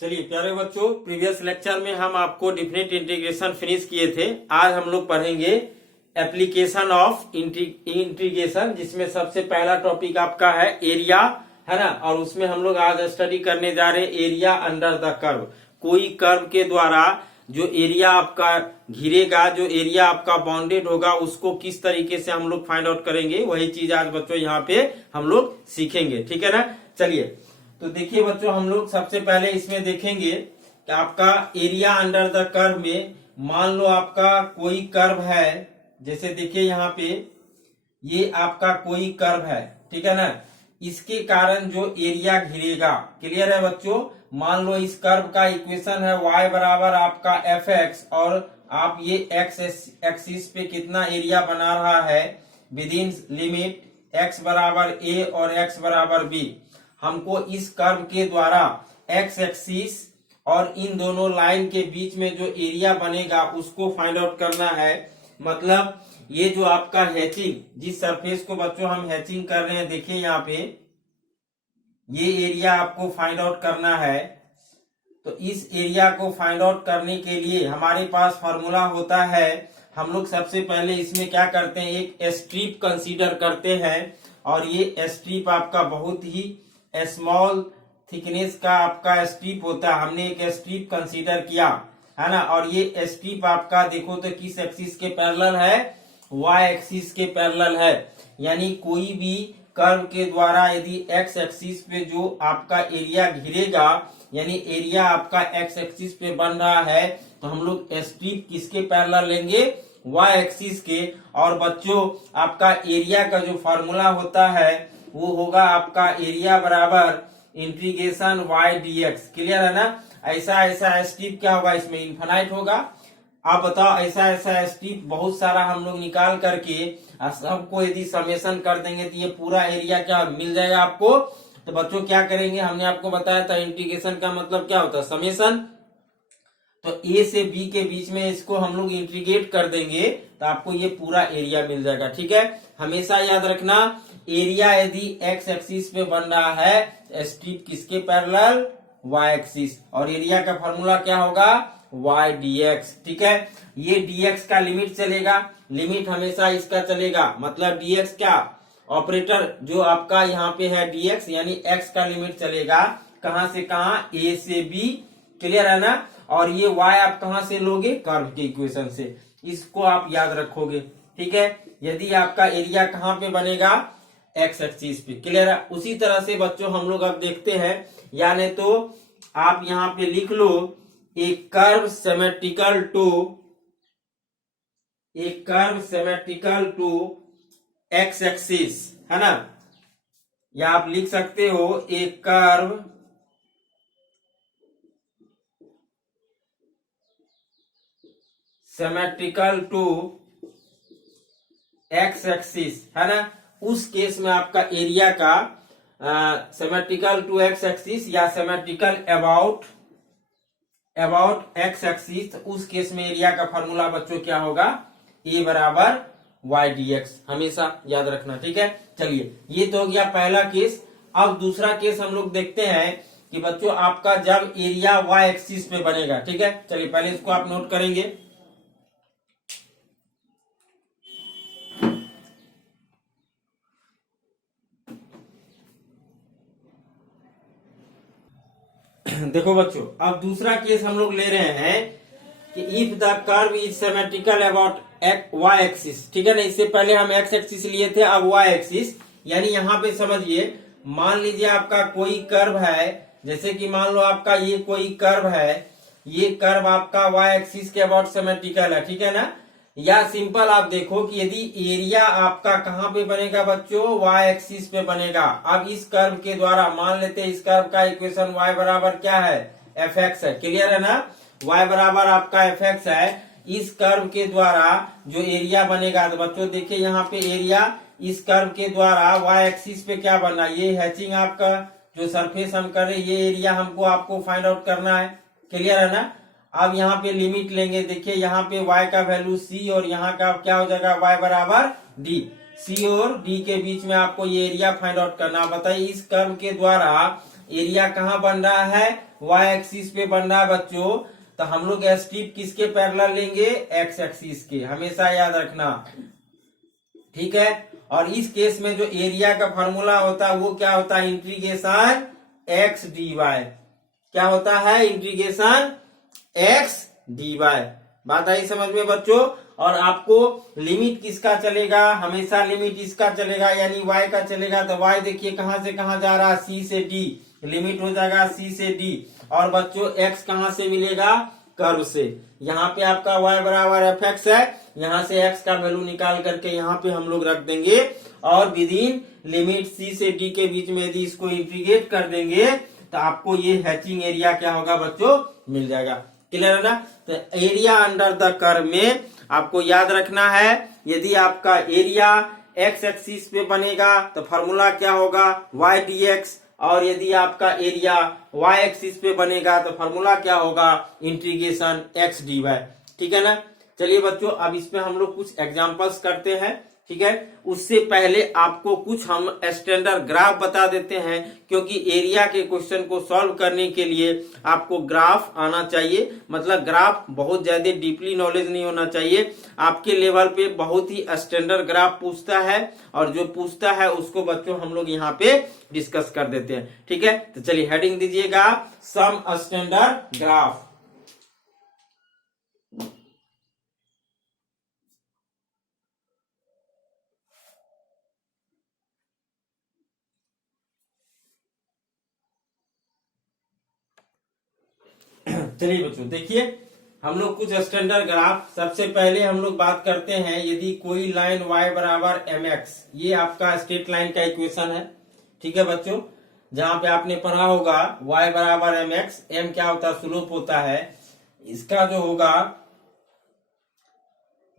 चलिए प्यारे बच्चों, प्रीवियस लेक्चर में हम आपको डिफिनिट इंटीग्रेशन फिनिश किए थे। आज हम लोग पढ़ेंगे एप्लीकेशन ऑफ इंटीग्रेशन, जिसमें सबसे पहला टॉपिक आपका है एरिया, है ना। और उसमें हम लोग आज स्टडी करने जा रहे हैं एरिया अंडर द कर्व। कोई कर्व के द्वारा जो एरिया आपका घिरेगा, जो एरिया आपका बाउंडेड होगा, उसको किस तरीके से हम लोग फाइंड आउट करेंगे, वही चीज आज बच्चों यहाँ पे हम लोग सीखेंगे। ठीक है ना। चलिए तो देखिए बच्चों, हम लोग सबसे पहले इसमें देखेंगे कि आपका एरिया अंडर द कर्व में मान लो आपका कोई कर्व है। जैसे देखिए यहाँ पे ये आपका कोई कर्व है, ठीक है ना। इसके कारण जो एरिया घिरेगा, क्लियर है बच्चों। मान लो इस कर्व का इक्वेशन है y बराबर आपका fx, और आप ये x एक्सिस पे कितना एरिया बना रहा है विद इन लिमिट x बराबर a और x बराबर b। हमको इस कर्व के द्वारा x एक्सिस और इन दोनों लाइन के बीच में जो एरिया बनेगा उसको फाइंड आउट करना है। मतलब ये जो आपका हैचिंग, जिस सरफेस को बच्चों हम हैचिंग कर रहे हैं, देखिए यहाँ पे ये एरिया आपको फाइंड आउट करना है। तो इस एरिया को फाइंड आउट करने के लिए हमारे पास फॉर्मूला होता है। हम लोग सबसे पहले इसमें क्या करते हैं, एक स्ट्रिप कंसीडर करते हैं। और ये स्ट्रिप आपका बहुत ही स्मॉल थिकनेस का आपका स्ट्रिप होता है। हमने एक स्ट्रिप कंसीडर किया, है ना। और ये स्ट्रिप आपका देखो तो किस एक्सिस के पैरेलल है, y एक्सिस के पैरेलल है। यानी कोई भी कर्व के द्वारा यदि x एक्सिस पे जो आपका एरिया घिरेगा, यानी एरिया आपका x एक्सिस पे बन रहा है, तो हम लोग स्ट्रिप किसके पैरेलल लेंगे, y एक्सिस के। और बच्चों आपका एरिया का जो फॉर्मूला होता है वो होगा आपका एरिया बराबर इंटीग्रेशन y dx। क्लियर है ना। ऐसा स्ट्रिप क्या होगा, इसमें इनफाइनाइट होगा। आप बताओ, ऐसा स्ट्रिप बहुत सारा हम लोग निकाल करके सबको यदि समेशन कर देंगे तो ये पूरा एरिया क्या मिल जाएगा आपको। तो बच्चों क्या करेंगे, हमने आपको बताया था इंटीग्रेशन का मतलब क्या होता है, समेशन। तो ए से बी के बीच में इसको हम लोग इंटीग्रेट कर देंगे तो आपको ये पूरा एरिया मिल जाएगा। ठीक है, हमेशा याद रखना, एरिया यदि एक्स एक्सिस पे बन रहा है, स्ट्रिप किसके पैरेलल, y एक्सिस। और एरिया का फॉर्मूला क्या होगा, y dx। ठीक है, ये dx का लिमिट चलेगा, लिमिट हमेशा इसका चलेगा। मतलब dx क्या, ऑपरेटर जो आपका यहाँ पे है dx, यानी x का लिमिट चलेगा कहां से कहां, a से b। क्लियर है ना। और ये y आप कहां से लोगे, कर्व के इक्वेशन से। इसको आप याद रखोगे। ठीक है, यदि आपका एरिया कहां पे बनेगा, एक्स एक्सिस पे। क्लियर है। उसी तरह से बच्चों हम लोग अब देखते हैं, यानी तो आप यहां पे लिख लो एक curve symmetrical to x axis, है ना। या आप लिख सकते हो एक curve symmetrical to x axis, है ना। उस केस में आपका एरिया का सिमेट्रिकल टू एक्स एक्सिस या सिमेट्रिकल अबाउट एक्स एक्सिस, उस केस में एरिया का फॉर्मूला बच्चों क्या होगा, ए बराबर y dx। हमेशा याद रखना। ठीक है, चलिए ये तो हो गया पहला केस। अब दूसरा केस हम लोग देखते हैं कि बच्चों आपका जब एरिया y एक्सिस पे बनेगा। ठीक है, चलिए पहले इसको आप नोट करेंगे। देखो बच्चों, अब दूसरा केस हम लोग ले रहे हैं कि if the curve is symmetrical about y axis. ठीक है ना, इससे पहले हम x एक्सिस लिए थे, अब y एक्सिस। यानी यहाँ पे समझिए, मान लीजिए आपका कोई कर्व है, जैसे कि मान लो आपका ये कोई कर्व है, ये कर्व आपका y एक्सिस के अबाउट सिमेट्रिकल है। ठीक है ना। या सिंपल आप देखो कि यदि एरिया आपका कहां पे बनेगा बच्चों, y एक्सिस पे बनेगा। अब इस कर्व के द्वारा मान लेते हैं, इस कर्व का इक्वेशन y बराबर क्या है, fx है। क्लियर है ना, y बराबर आपका fx है। इस कर्व के द्वारा जो एरिया बनेगा, तो बच्चों देखिए यहाँ पे एरिया इस कर्व के द्वारा y एक्सिस पे क्या बनना, ये हैचिंग आपका जो सरफेस हम कर रहे हैं, ये एरिया हमको आपको फाइंड आउट करना है। क्लियर है ना। अब यहाँ पे लिमिट लेंगे, देखिए यहाँ पे y का वैल्यू c और यहाँ का क्या हो जाएगा, y बराबर d। c और d के बीच में आपको ये एरिया फाइंड आउट करना। बताइए इस कर्व के द्वारा एरिया कहाँ बन रहा है, वाई एक्सिस पे बन रहा है बच्चों, तो हम लोग स्ट्रिप किसके पैरेलल लेंगे, एक्स एक्सिस के, हमेशा याद रखना, ठीक है। और इस केस में जो एरिया का फॉर्मूला होता है वो क्या होता है, इंटीग्रेशन एक्स डी वाई, क्या होता है, इंटीग्रेशन एक्स डी वाई। बात आई समझ में बच्चों। और आपको लिमिट किसका चलेगा, हमेशा लिमिट इसका चलेगा, यानी y का चलेगा। तो y देखिए कहां से कहां जा रहा है, c से d, लिमिट हो जाएगा c से d। और बच्चों x कहां से मिलेगा, कर्व से। यहाँ पे आपका y बराबर fx है, यहाँ से x का वैल्यू निकाल करके यहाँ पे हम लोग रख देंगे, और विद इन लिमिट c से d के बीच में यदि इसको इंटीग्रेट कर देंगे तो आपको ये हैचिंग एरिया क्या होगा बच्चों, मिल जाएगा। क्लियर है ना। तो एरिया अंडर द कर्व में आपको याद रखना है, यदि आपका एरिया एक्स एक्सिस पे बनेगा तो फॉर्मूला क्या होगा, वाई डी एक्स, और यदि आपका एरिया वाई एक्सिस पे बनेगा तो फॉर्मूला क्या होगा, इंटीग्रेशन एक्स डी वाई। ठीक है ना। चलिए बच्चों अब इसमें हम लोग कुछ एग्जांपल्स करते हैं, ठीक है। उससे पहले आपको कुछ हम स्टैंडर्ड ग्राफ बता देते हैं, क्योंकि एरिया के क्वेश्चन को सॉल्व करने के लिए आपको ग्राफ आना चाहिए। मतलब ग्राफ बहुत ज्यादा डीपली नॉलेज नहीं होना चाहिए, आपके लेवल पे बहुत ही स्टैंडर्ड ग्राफ पूछता है, और जो पूछता है उसको बच्चों हम लोग यहाँ पे डिस्कस कर देते हैं। ठीक है, तो चलिए हेडिंग दीजिएगा, सम स्टैंडर्ड ग्राफ। चलिए बच्चों देखिए, हम लोग कुछ स्टैंडर्ड ग्राफ, सबसे पहले हम लोग बात करते हैं, यदि कोई लाइन y बराबर mx, ये आपका स्ट्रेट लाइन का इक्वेशन है। ठीक है बच्चों, जहां पे आपने पढ़ा होगा y बराबर mx, m क्या होता है, स्लोप होता है। इसका जो होगा,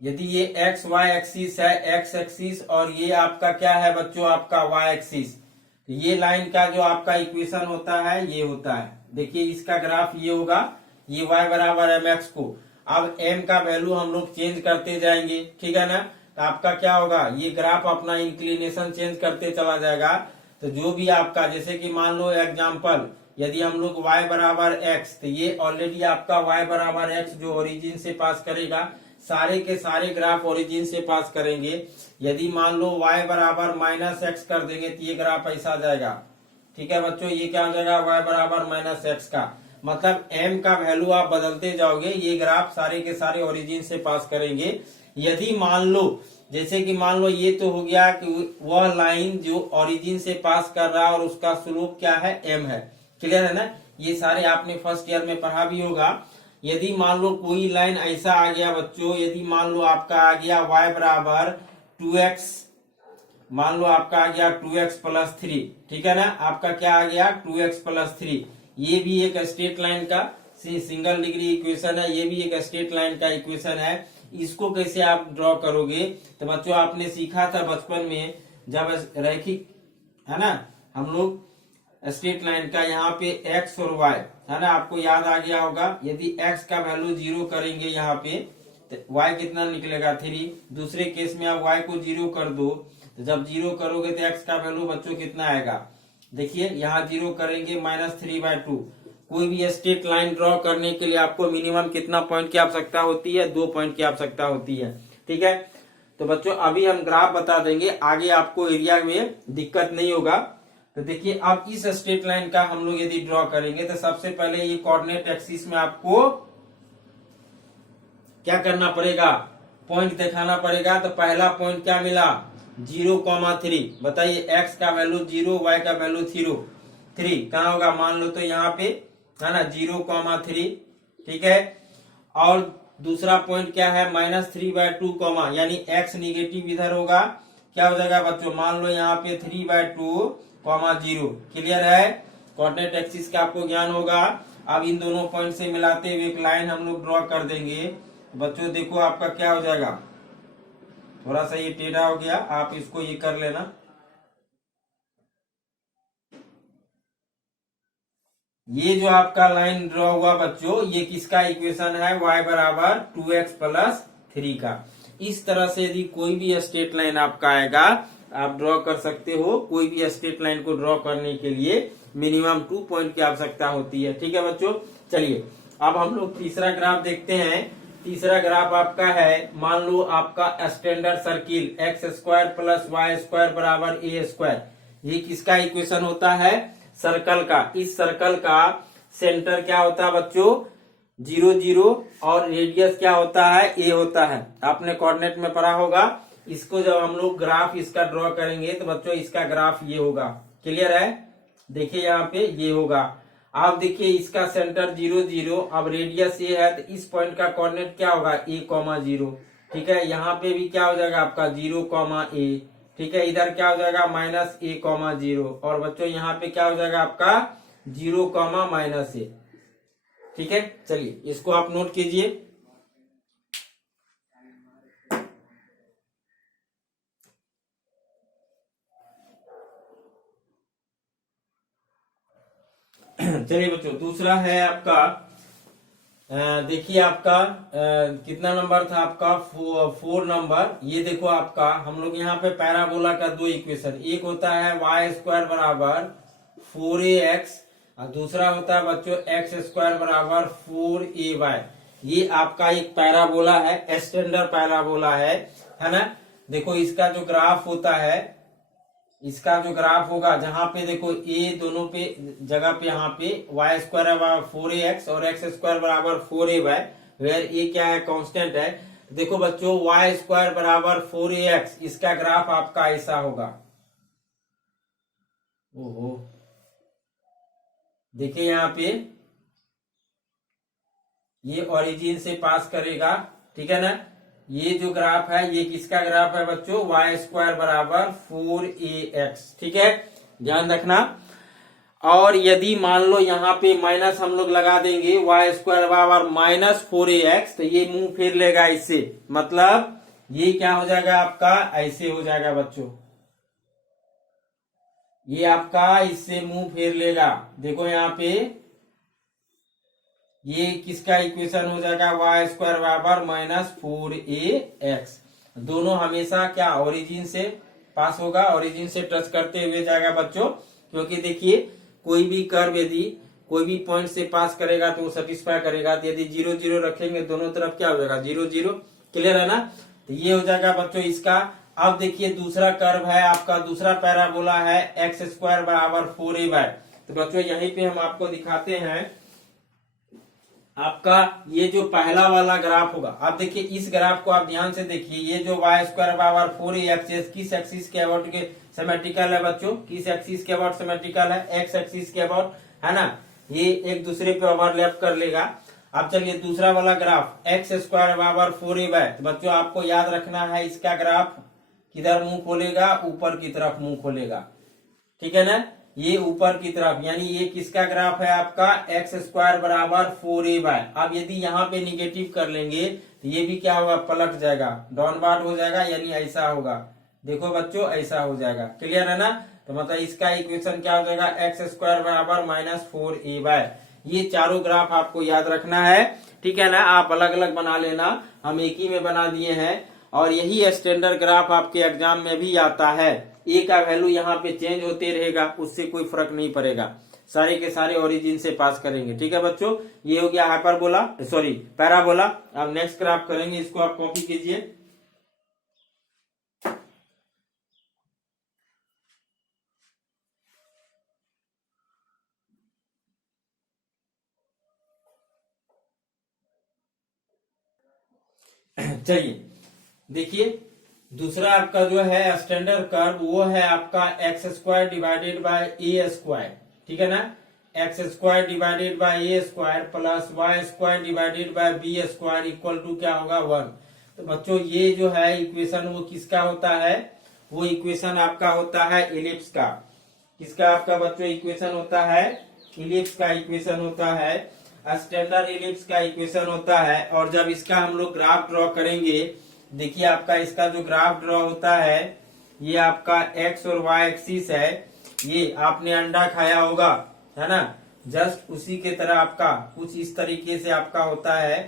यदि ये x y एक्सिस है, x एक्सिस, और ये आपका क्या है बच्चों, आपका y एक्सिस, ये लाइन का जो आपका इक्वेशन होता है ये होता है। देखिए इसका ग्राफ ये होगा, ये y बराबर mx को, अब m का वैल्यू हम लोग चेंज करते जाएंगे, ठीक है ना। तो आपका क्या होगा, ये ग्राफ अपना इंक्लिनेशन चेंज करते चला जाएगा। तो जो भी आपका, जैसे कि मान लो एग्जांपल, यदि हम लोग y बराबर x, तो ये ऑलरेडी आपका y बराबर x जो ओरिजिन से पास करेगा, सारे के सारे ग्राफ ओरिजिन से पास करेंगे। यदि मान लो y बराबर -x कर देंगे तो ये ग्राफ ऐसा आ जाएगा। ठीक है बच्चों, ये क्या हो जाएगा, y बराबर -x का, मतलब m का वैल्यू आप बदलते जाओगे, ये ग्राफ सारे के सारे ओरिजिन से पास करेंगे। यदि मान लो, जैसे कि मान लो ये तो हो गया कि वह लाइन जो ओरिजिन से पास कर रहा है और उसका स्लोप क्या है, m है। क्लियर है ना, ये सारे आपने फर्स्ट ईयर में पढ़ा भी होगा। यदि मान लो कोई लाइन ऐसा आ गया बच्चों, यदि मान लो आपका आ गया y बराबर 2x, मान लो आपका आ गया 2x प्लस 3, ठीक है ना, आपका क्या आ गया 2x प्लस 3, ये भी एक स्ट्रेट लाइन का सिंगल डिग्री इक्वेशन है, ये भी एक स्ट्रेट लाइन का इक्वेशन है। इसको कैसे आप ड्रॉ करोगे, तो बच्चों आपने सीखा था बचपन में, जब रैखिक है ना, हम लोग स्ट्रेट लाइन का यहाँ पे x और y है ना, आपको याद आ गया होगा। यदि x का वैल्यू 0 करेंगे यहाँ पे तो y कितना निकलेगा, 3। दूसरे केस में आप y को 0 कर दो, तो जब 0 करोगे तो x का वैल्यू बच्चों कितना आएगा, देखिए यहाँ 0 करेंगे -3/2। कोई भी स्ट्रेट लाइन ड्रॉ करने के लिए आपको मिनिमम कितना पॉइंट की आवश्यकता होती है, 2 पॉइंट की आवश्यकता होती है। ठीक है, तो बच्चों अभी हम ग्राफ बता देंगे, आगे आपको एरिया में दिक्कत नहीं होगा। तो देखिए अब इस स्ट्रेट लाइन का हम लोग यदि ड्रॉ करेंगे तो सबसे पहले ये कोऑर्डिनेट एक्सिस में आपको क्या करना पड़ेगा, पॉइंट दिखाना पड़ेगा। तो पहला पॉइंट क्या मिला, 0,3। बताइए x का वैल्यू 0, y का वैल्यू 3 कहाँ होगा, मान लो तो यहाँ पे है ना 0,3। ठीक है, और दूसरा पॉइंट क्या है, -3/2, यानी x निगेटिव इधर होगा, क्या हो जाएगा बच्चों, मान लो यहाँ पे 3/2, 0। क्लियर है, कोऑर्डिनेट एक्सिस का आपको ज्ञान होगा। अब इन दोनों पॉइंट से मिलाते हुए एक लाइन हम लोग ड्रॉ कर देंगे। बच्चों देखो आपका क्या हो जाएगा, थोड़ा सा ये टेढ़ा हो गया, आप इसको ये कर लेना। ये जो आपका लाइन ड्रॉ हुआ बच्चों, ये किसका इक्वेशन है, y बराबर 2x प्लस 3 का। इस तरह से यदि कोई भी स्ट्रेट लाइन आपका आएगा आप ड्रॉ कर सकते हो। कोई भी स्ट्रेट लाइन को ड्रॉ करने के लिए मिनिमम 2 पॉइंट की आवश्यकता होती है। ठीक है बच्चों, चलिए अब हम लोग तीसरा ग्राफ देखते हैं। तीसरा ग्राफ आपका है, मान लो आपका standard circle x square plus y square बराबर ए स्क्वायर। ये किसका इक्वेशन होता है? सर्कल का। इस सर्कल का सेंटर क्या होता है बच्चों? 0 0 और रेडियस क्या होता है? ए होता है। आपने कोऑर्डिनेट में पढ़ा होगा। इसको जब हम लोग ग्राफ इसका ड्रॉ करेंगे तो बच्चों इसका ग्राफ ये होगा। क्लियर है? देखिए यहाँ पे ये होगा। आप देखिए इसका सेंटर 0 0, अब रेडियस ए है तो इस पॉइंट का कोऑर्डिनेट क्या होगा? a,0। ठीक है, यहाँ पे भी क्या हो जाएगा आपका 0,a। ठीक है, इधर क्या हो जाएगा? -a,0। और बच्चों यहाँ पे क्या हो जाएगा आपका 0,-a। ठीक है, चलिए इसको आप नोट कीजिए। चलिए बच्चों, दूसरा है आपका, देखिए आपका कितना नंबर था आपका? 4 नंबर। ये देखो आपका, हम लोग यहाँ पे पैराबोला का 2 इक्वेशन, एक होता है वाई स्क्वायर बराबर 4ax और दूसरा होता है बच्चों एक्स स्क्वायर बराबर 4ay। ये आपका एक पैराबोला है, स्टैंडर्ड पैराबोला है ना। देखो इसका जो ग्राफ होता है, इसका जो ग्राफ होगा, जहां पे देखो ए दोनों पे जगह पे यहाँ पे वाई स्क्वायर बराबर 4ax और एक्स स्क्वायर बराबर 4ay, वेयर ए क्या है? कांस्टेंट है। देखो बच्चों वाई स्क्वायर बराबर 4ax, इसका ग्राफ आपका ऐसा होगा। ओहो, देखिए यहाँ पे ये ओरिजिन से पास करेगा। ठीक है ना। ये जो ग्राफ है ये किसका ग्राफ है बच्चों? वाई स्क्वायर बराबर 4ax। ठीक है, ध्यान रखना। और यदि मान लो यहाँ पे माइनस हम लोग लगा देंगे, वाई स्क्वायर बराबर -4ax, तो ये मुंह फेर लेगा इससे, मतलब ये क्या हो जाएगा आपका? ऐसे हो जाएगा बच्चों, ये आपका इससे मुंह फेर लेगा। देखो यहाँ पे ये किसका इक्वेशन हो जाएगा? वाई स्क्वायर बराबर -4ax। दोनों हमेशा क्या? ओरिजिन से पास होगा, ओरिजिन से टच करते हुए जाएगा बच्चों। क्योंकि देखिए कोई भी कर्व यदि कोई भी पॉइंट से पास करेगा तो वो सेटिस्फाई करेगा। तो यदि 0 0 रखेंगे दोनों तरफ क्या हो जाएगा? 0 0। क्लियर है ना। तो ये हो जाएगा बच्चों इसका। अब देखिए दूसरा कर्व है आपका, दूसरा पैराबोला है एक्स स्क्वायर बराबर 4ay। तो बच्चों यहीं पे हम आपको दिखाते हैं। आपका ये जो पहला वाला ग्राफ होगा, आप देखिए इस ग्राफ को आप ध्यान से देखिए। ये जो वाई स्क्वायर बराबर 4ax किस एक्सिस के अबाउट के सिमेट्रिकल है बच्चों? किस एक्सिस के अबाउट सिमेट्रिकल है? एक्स एक्सिस के अबाउट, है ना। ये एक दूसरे पे ओवरलैप कर लेगा। अब चलिए दूसरा वाला ग्राफ एक्स स्क्वायर बराबर 4ay। तो बच्चों आपको याद रखना है इसका ग्राफ किधर मुंह खोलेगा? ऊपर की तरफ मुंह खोलेगा। ठीक है ना, ये ऊपर की तरफ, यानी ये किसका ग्राफ है आपका? एक्स स्क्वायर बराबर 4ay। अब यदि यहाँ पे निगेटिव कर लेंगे तो ये भी क्या होगा? पलट जाएगा, डाउनवर्ड हो जाएगा, यानी ऐसा होगा। देखो बच्चों ऐसा हो जाएगा। क्लियर है ना। तो मतलब इसका इक्वेशन क्या हो जाएगा? एक्स स्क्वायर बराबर -4ay। ये चारों ग्राफ आपको याद रखना है। ठीक है ना, आप अलग अलग बना लेना, हम एक ही में बना दिए हैं। और यही स्टैंडर्ड ग्राफ आपके एग्जाम में भी आता है। ए का वैल्यू यहाँ पे चेंज होते रहेगा, उससे कोई फर्क नहीं पड़ेगा, सारे के सारे ओरिजिन से पास करेंगे। ठीक है बच्चों, ये हो गया हाइपरबोला, सॉरी पैराबोला। अब नेक्स्ट ग्राफ करेंगे, इसको आप कॉपी कीजिए। चलिए देखिए दूसरा आपका जो है स्टैंडर्ड कर्व, वो है आपका x square divided by a square. ठीक है ना, x square divided by a square plus y square divided by b square equal to क्या होगा? 1। तो बच्चों ये जो है इक्वेशन वो किसका होता है? वो इक्वेशन आपका होता है इलिप्स का। किसका आपका बच्चों इक्वेशन होता है? इलिप्स का इक्वेशन होता है, स्टैंडर्ड इलिप्स का इक्वेशन होता है। और जब इसका हम लोग ग्राफ ड्रॉ करेंगे, देखिए आपका इसका जो ग्राफ ड्रॉ होता है, ये आपका एक्स और वाई एक्सिस है। ये आपने अंडा खाया होगा, है ना, जस्ट उसी के तरह आपका कुछ इस तरीके से आपका होता है।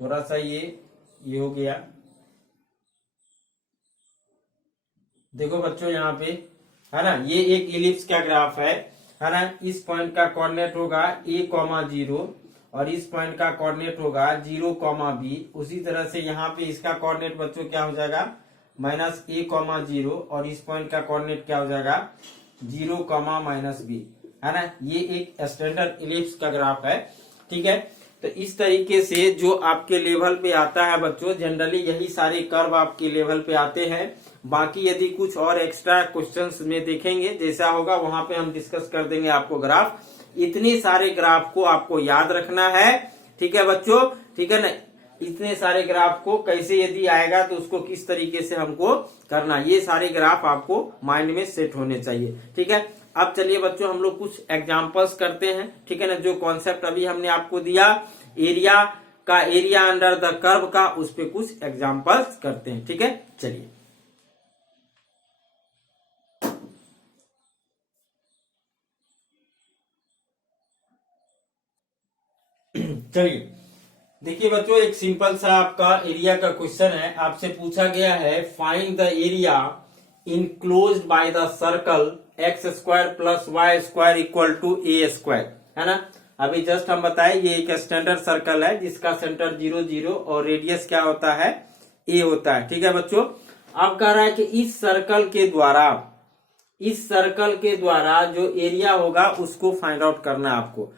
थोड़ा सा ये ये हो गया। देखो बच्चों यहाँ पे है ना, ये एक इलिप्स का ग्राफ है ना। इस पॉइंट का कोऑर्डिनेट होगा a,0 और इस पॉइंट का कोऑर्डिनेट होगा 0,b। उसी तरह से यहाँ पे इसका कोऑर्डिनेट बच्चों क्या हो जाएगा -a,0 और इस पॉइंट का कोऑर्डिनेट क्या हो जाएगा 0,-b, है ना। ये एक स्टैंडर्ड इलिप्स का ग्राफ है, ठीक है। तो इस तरीके से जो आपके लेवल पे आता है बच्चों, जनरली यही सारे कर्व आपके लेवल पे आते हैं। बाकी यदि कुछ और एक्स्ट्रा क्वेश्चंस में देखेंगे जैसा होगा वहां पे हम डिस्कस कर देंगे आपको ग्राफ। इतने सारे ग्राफ को आपको याद रखना है, ठीक है बच्चों, ठीक है ना। इतने सारे ग्राफ को कैसे यदि आएगा तो उसको किस तरीके से हमको करना, ये सारे ग्राफ आपको माइंड में सेट होने चाहिए, ठीक है। अब चलिए बच्चों हम लोग कुछ एग्जांपल्स करते हैं, ठीक है ना। जो कॉन्सेप्ट अभी हमने आपको दिया एरिया का, एरिया अंडर द कर्व का, उस पे कुछ एग्जांपल्स करते हैं, ठीक है। चलिए चलिए देखिए बच्चों, एक सिंपल सा आपका एरिया का क्वेश्चन है। आपसे पूछा गया है find the area enclosed by the circle x² + y² equal to a², है ना। अभी जस्ट हम बताए ये एक स्टैंडर्ड सर्कल है जिसका सेंटर 0, 0 और रेडियस क्या होता है a होता है, ठीक है बच्चों। अब कह रहा है कि इस सर्कल के द्वारा जो एरिया होगा उसको फाइंड आउट करना है आपको।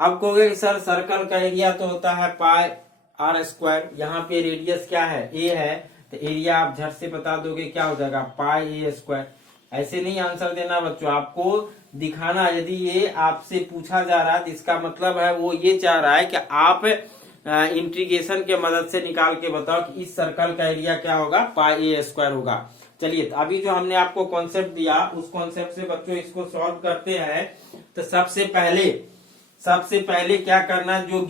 अब कहोगे कि सर सर्कल का एरिया तो होता है πr², यहाँ पे रेडियस क्या है a है, तो एरिया आप झट से बता दोगे क्या हो जाएगा πa²। ऐसे नहीं आंसर देना बच्चों, आपको दिखाना। यदि ये आपसे पूछा जा रहा है तो इसका मतलब है वो ये चाह रहा है कि आप इंटीग्रेशन के मदद से निकाल के बताओ कि इस सर्कल का एरिया क्या होगा πa² होगा। चलिए तो अभी जो हमने आपको कॉन्सेप्ट दिया उस कॉन्सेप्ट से बच्चों इसको सॉल्व करते हैं। तो सबसे पहले क्या करना, जो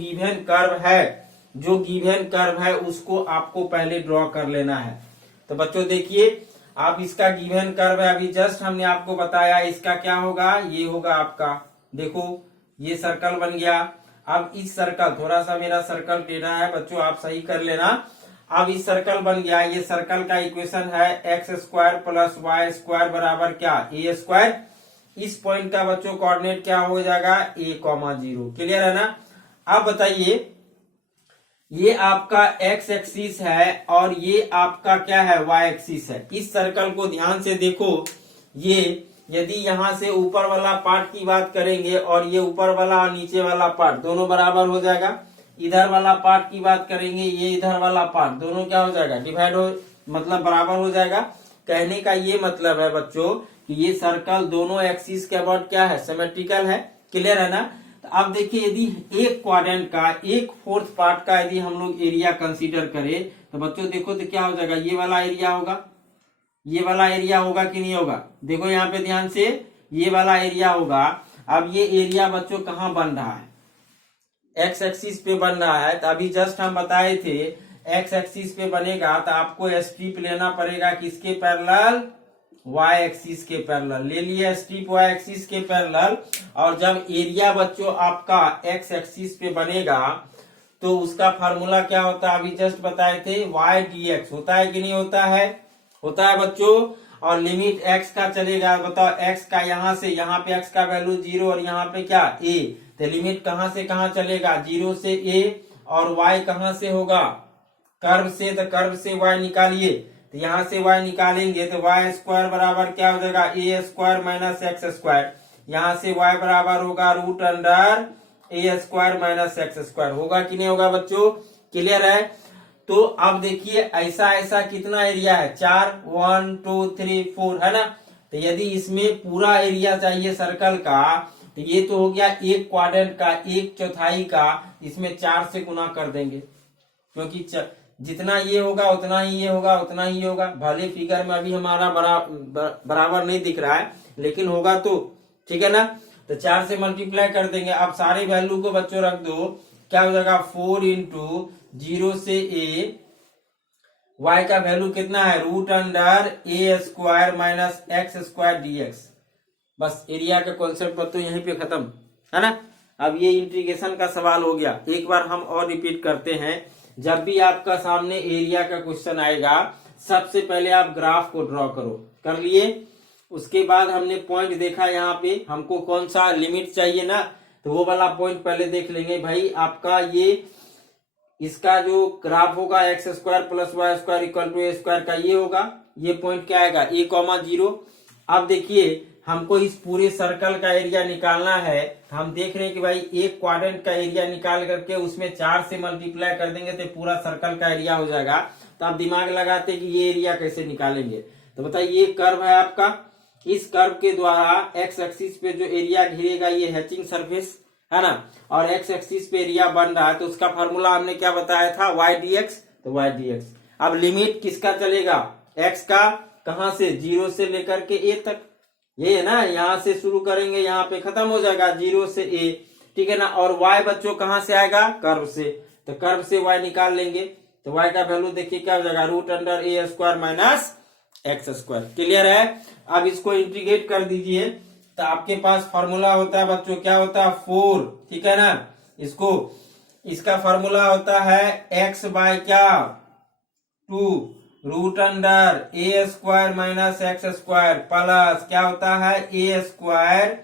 गिवन कर्व है उसको आपको पहले ड्रॉ कर लेना है। तो बच्चों देखिए, आप इसका गिवन कर्व है, अभी जस्ट हमने आपको बताया इसका क्या होगा, ये होगा आपका, देखो ये सर्कल बन गया। अब इस सर्कल, थोड़ा सा मेरा सर्कल टेढ़ा है बच्चों, आप सही कर लेना। अब इस सर्कल बन गया, ये सर्कल का इक्वेशन है x² + y² बराबर क्या a²। इस पॉइंट का बच्चों कोऑर्डिनेट क्या हो जाएगा a,0। क्लियर है ना। अब बताइए, ये आपका x एक्सिस है और ये आपका क्या है y एक्सिस है। इस सर्कल को ध्यान से देखो, ये यदि यहां से ऊपर वाला पार्ट की बात करेंगे और ये ऊपर वाला और नीचे वाला पार्ट दोनों बराबर हो जाएगा। इधर वाला पार्ट की बात करेंगे, ये इधर वाला पार्ट दोनों क्या हो जाएगा डिवाइड हो, मतलब बराबर हो जाएगा। कहने का ये मतलब है बच्चों कि ये सर्कल दोनों एक्सिस के अबाउट क्या है सिमेट्रिकल है। क्लियर है ना। तो अब देखिए, यदि एक क्वाड्रेंट का 1/4 पार्ट का यदि हम लोग एरिया कंसीडर करें तो बच्चों देखो तो क्या हो जाएगा, ये वाला एरिया होगा, ये वाला एरिया होगा कि नहीं होगा। देखो यहाँ पे ध्यान से, ये वाला एरिया होगा। अब ये एरिया बच्चों कहाँ बन रहा है, एक्स एक्सिस पे बन रहा है। तो अभी जस्ट हम बताए थे एक्स एक्सिस पे बनेगा तो आपको स्ट्रिप लेना पड़ेगा किसके पैरेलल, वाई एक्सिस के पैरेलल। ले लिए स्ट्रिप वाई एक्सिस के पैरेलल। और जब एरिया बच्चों आपका एक्स एक्सिस पे बनेगा तो उसका फार्मूला क्या होता है, अभी जस्ट बताए थे वाई dx होता है कि नहीं होता है, होता है बच्चों। और लिमिट x का चलेगा, बताओ x का यहाँ से यहाँ पे x का वैल्यू 0 और यहाँ पे क्या a, तो लिमिट कहाँ से कहाँ चलेगा 0 से a। और y कहाँ से होगा कर्व से, तो कर्व से y निकालिए। तो यहाँ से y निकालेंगे तो y² बराबर क्या हो जाएगा a² - x²। यहाँ से y बराबर होगा √अंडर a² - x² होगा कि नहीं होगा बच्चों। क्लियर है। तो अब देखिए ऐसा कितना एरिया है 4, 1 2 3 4 है ना। तो यदि इसमें पूरा एरिया चाहिए सर्कल का तो ये तो हो गया एक क्वाड्रेंट का 1/4 का, इसमें 4 से गुना कर देंगे क्योंकि जितना ये होगा उतना ही ये होगा उतना ही होगा। भले फिगर में अभी हमारा बराबर नहीं दिख रहा है लेकिन होगा तो ठीक है ना। तो 4 से मल्टीप्लाई कर देंगे। अब सारे वैल्यू को बच्चों रख दो, क्या हो जाएगा 4 × 0 से a, y का वैल्यू कितना है √अंडर a² - x² dx। बस एरिया का कॉन्सेप्ट पर तो यहीं पे खत्म है ना। अब ये इंटीग्रेशन का सवाल हो गया। एक बार हम और रिपीट करते हैं, जब भी आपका सामने एरिया का क्वेश्चन आएगा सबसे पहले आप ग्राफ को ड्रॉ करो। कर लिए? उसके बाद हमने पॉइंट देखा, यहाँ पे हमको कौन सा लिमिट चाहिए ना, तो वो वाला पॉइंट पहले देख लेंगे। भाई आपका ये इसका जो ग्राफ होगा x square plus y square equal to a square का ये होगा, ये पॉइंट क्या आएगा a,0। अब देखिए हमको इस पूरे सर्कल का एरिया निकालना है। हम देख रहे हैं कि भाई एक क्वाड्रेंट का एरिया निकाल करके उसमें 4 से मल्टीप्लाई कर देंगे तो पूरा सर्कल का एरिया हो जाएगा। तो आप दिमाग लगाते कि ये एरिया कैसे निकालेंगे। तो बताइए ये कर्व है आपका, इस कर्व के द्वारा एक्स एक्सिस पे जो एरिया घिरेगा ये हैचिंग सरफेस है ना, और एक्स एक्सिस पे एरिया बन रहा है तो उसका फॉर्मूला हमने क्या बताया था, वाई डी एक्स। तो वाई डी एक्स। अब लिमिट किसका चलेगा, एक्स का, कहां से, 0 से लेकर के ए तक। ये है ना, यहां से शुरू करेंगे यहाँ पे खत्म हो जाएगा 0 से ए, ठीक है ना। और y बच्चों कहां से आएगा, कर्व से। तो कर्व से y निकाल लेंगे तो y का वैल्यू देखिए क्या हो जाएगा, √a² minus x square. Clear है? अब इसको इंटीग्रेट कर दीजिए तो आपके पास फॉर्मूला होता है बच्चों, क्या होता है, 4, ठीक है ना। इसका फॉर्मूला होता है x बाय क्या, 2 √a² minus x square plus क्या होता है, a²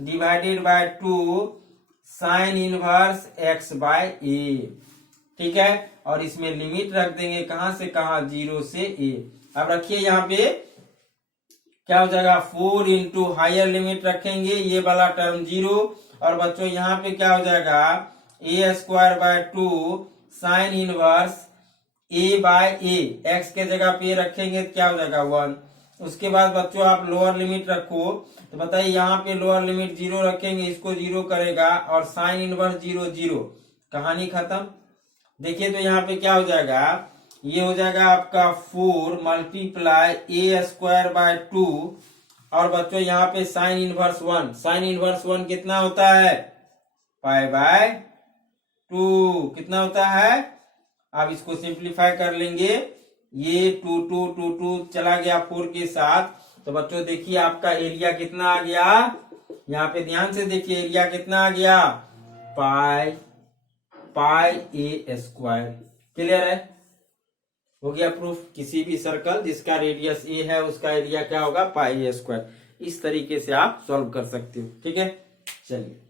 divided by 2 sine inverse x by a, ठीक है। और इसमें लिमिट रख देंगे कहां से कहां, 0 से a। अब रखिए यहाँ पे क्या हो जाएगा, 4 इंटू हायर लिमिट रखेंगे, ये वाला टर्म 0, और बच्चों यहाँ पे क्या हो जाएगा, a² by 2 sine inverse a by a, x के जगह पे रखेंगे तो क्या हो जाएगा 1। उसके बाद बच्चों आप लोअर लिमिट रखो, तो बताइए यहाँ पे लोअर लिमिट 0 रखेंगे, इसको 0 करेगा, और साइन इनवर्स 0 0, कहानी खत्म। देखिए तो यहाँ पे क्या हो जाएगा, ये हो जाएगा आपका 4 मल्टीप्लाई a² बाय 2, और बच्चों यहाँ पे साइन इनवर्स 1, साइन इनवर्स 1 कितना होता है, पाई बाय 2, कितना होता है। अब इसको सिंप्लीफाई कर लेंगे, ये 2 2 2 2 चला गया 4 के साथ। तो बच्चों देखिए आपका एरिया कितना आ गया, यहाँ पे ध्यान से देखिए एरिया कितना आ गया, पाई a²। क्लियर है? हो गया प्रूफ। किसी भी सर्कल जिसका रेडियस a है उसका एरिया क्या होगा, पाई a²। इस तरीके से आप सॉल्व कर सकते हो, ठीक है। चलिए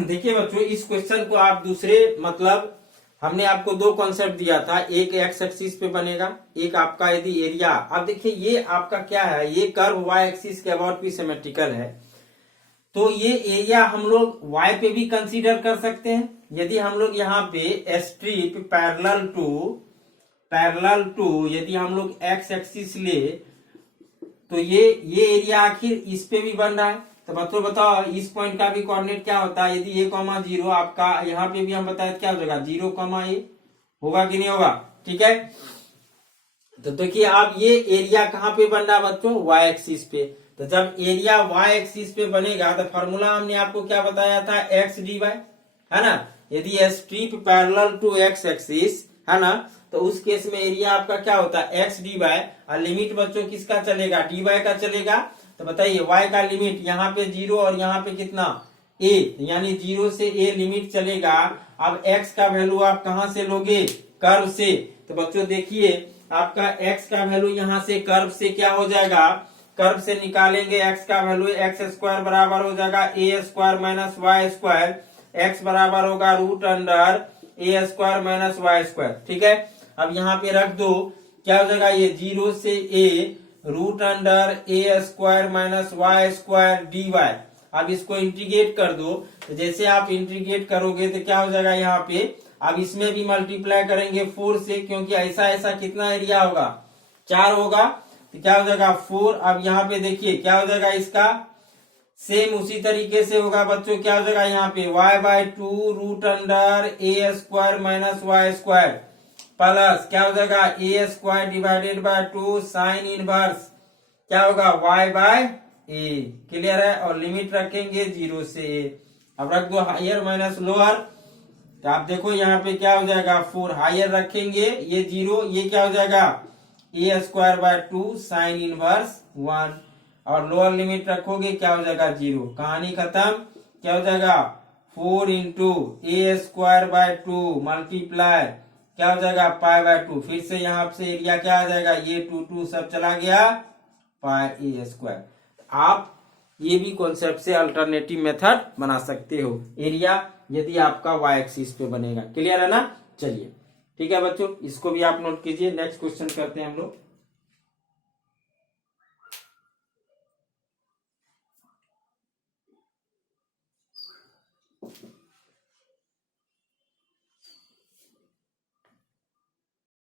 देखिए बच्चों इस क्वेश्चन को आप दूसरे, मतलब हमने आपको 2 कॉन्सेप्ट दिया था, एक एक्स एक्सिस पे बनेगा, एक आपका यदि एरिया। अब देखिए ये आपका क्या है, ये कर्व वाई एक्सिस के अबाउट भी सिमेट्रिकल है, तो ये एरिया हम लोग वाई पे भी कंसीडर कर सकते हैं। यदि हम लोग यहाँ पे स्ट्रिप पैरेलल टू यदि हम लोग एक्स एक्सिस ले तो ये एरिया आखिर इस पे भी बन रहा है। तो बच्चों बताओ इस पॉइंट का भी कोऑर्डिनेट क्या होता है, यदि a,0 आपका यहाँ पे भी हम बताए क्या हो जाएगा, 0,a होगा कि नहीं होगा, ठीक है। तो देखिए आप ये एरिया कहाँ पे बन रहा है बच्चों, y एक्सिस पे। तो जब एरिया y एक्सिस पे बनेगा तो फॉर्मूला हमने आपको क्या बताया था, x dy, है ना। यदि strip parallel to x axis है ना, तो उस केस में एरिया आपका क्या होता है, x dy, और लिमिट बच्चों किसका चलेगा, dy का चलेगा। तो बताइए y का लिमिट यहाँ पे 0 और यहाँ पे कितना, a, यानी 0 से a लिमिट चलेगा। अब x का वैल्यू आप कहाँ से लोगे, कर्व से। तो बच्चों देखिए आपका x का वैल्यू यहाँ से कर्व से क्या हो जाएगा, कर्व से निकालेंगे x का वैल्यू, x² बराबर हो जाएगा a² माइनस y², x बराबर होगा √a² माइनस y², ठीक है। अब यहाँ पे रख दो, क्या हो जाएगा, ये 0 से a √a² minus y² dy। अब इसको इंटीग्रेट कर दो, तो जैसे आप इंटीग्रेट करोगे तो क्या हो जाएगा यहाँ पे, अब इसमें भी मल्टीप्लाई करेंगे 4 से, क्योंकि ऐसा कितना एरिया होगा, 4 होगा, तो क्या हो जाएगा 4। अब यहाँ पे देखिए क्या हो जाएगा, इसका सेम उसी तरीके से होगा बच्चों, क्या हो जाएगा यहाँ पे y/2 √a² minus y² plus क्या हो जाएगा a² divided by 2 sine inverse क्या होगा y/a। क्लियर है? और लिमिट रखेंगे 0 से a। अब रख दो हायर माइनस लोअर, तो आप देखो यहाँ पे क्या हो जाएगा 4, हायर रखेंगे ये 0, ये क्या हो जाएगा ए स्क्वायर बाय 2 साइन इनवर्स 1 और लोअर लिमिट रखोगे क्या हो जाएगा 0। कहानी खत्म। क्या हो जाएगा 4 into A square by 2 multiply क्या हो जाएगा पाई बाय 2। फिर से यहाँ से एरिया क्या आ जाएगा ये 2 सब चला गया पाई ए स्क्वायर। आप ये भी कॉन्सेप्ट से अल्टरनेटिव मेथड बना सकते हो एरिया यदि आपका y एक्सिस पे बनेगा। क्लियर है ना। चलिए ठीक है बच्चों, इसको भी आप नोट कीजिए। नेक्स्ट क्वेश्चन करते हैं हम लोग।